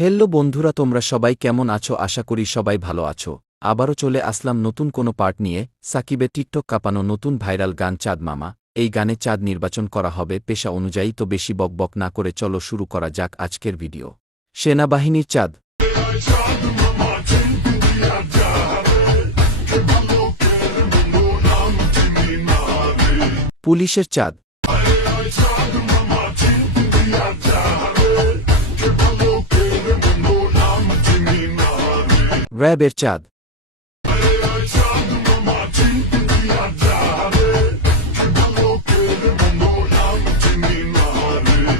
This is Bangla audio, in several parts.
হেল্লো বন্ধুরা, তোমরা সবাই কেমন আছো? আশা করি সবাই ভালো আছো। আবারও চলে আসলাম নতুন কোনো পার্ট নিয়ে। সাকিবে টিকটক কাঁপানো নতুন ভাইরাল গান চাঁদ মামা। এই গানে চাঁদ নির্বাচন করা হবে পেশা অনুযায়ী, তো বেশি বকবক না করে চলো শুরু করা যাক আজকের ভিডিও। সেনাবাহিনীর চাঁদ। পুলিশের চাঁদ। র্যাবের চাঁদ।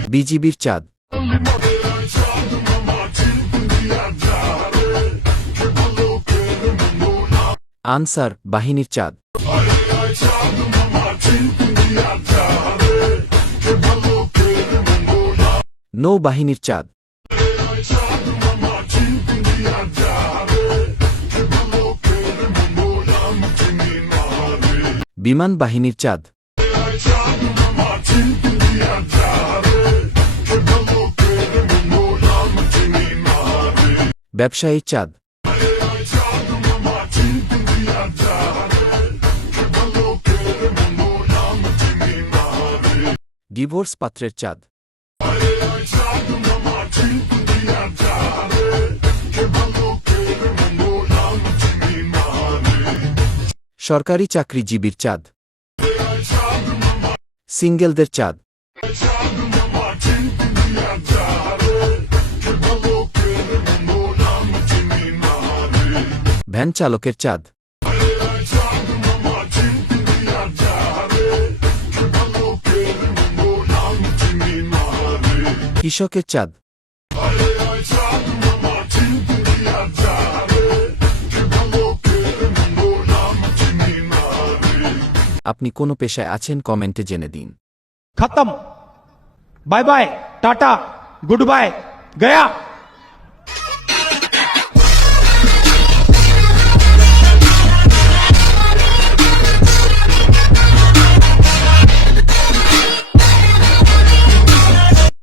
বিজিবির চাঁদ। আনসার বাহিনীর চাঁদ। নৌবাহিনীর চাঁদ। বিমান বাহিনীর চাঁদ। ব্যবসায়ী চাঁদ। ডিভোর্স পাত্রের চাঁদ। সরকারি চাকরিজীবীর চাঁদ। সিঙ্গেলদের চাঁদ। ভ্যান চালকের চাঁদ। কৃষকের চাঁদ। আপনি কোনো পেশায় আছেন কমেন্টে জেনে দিন। খতম। Bye bye tata good bye Gaya.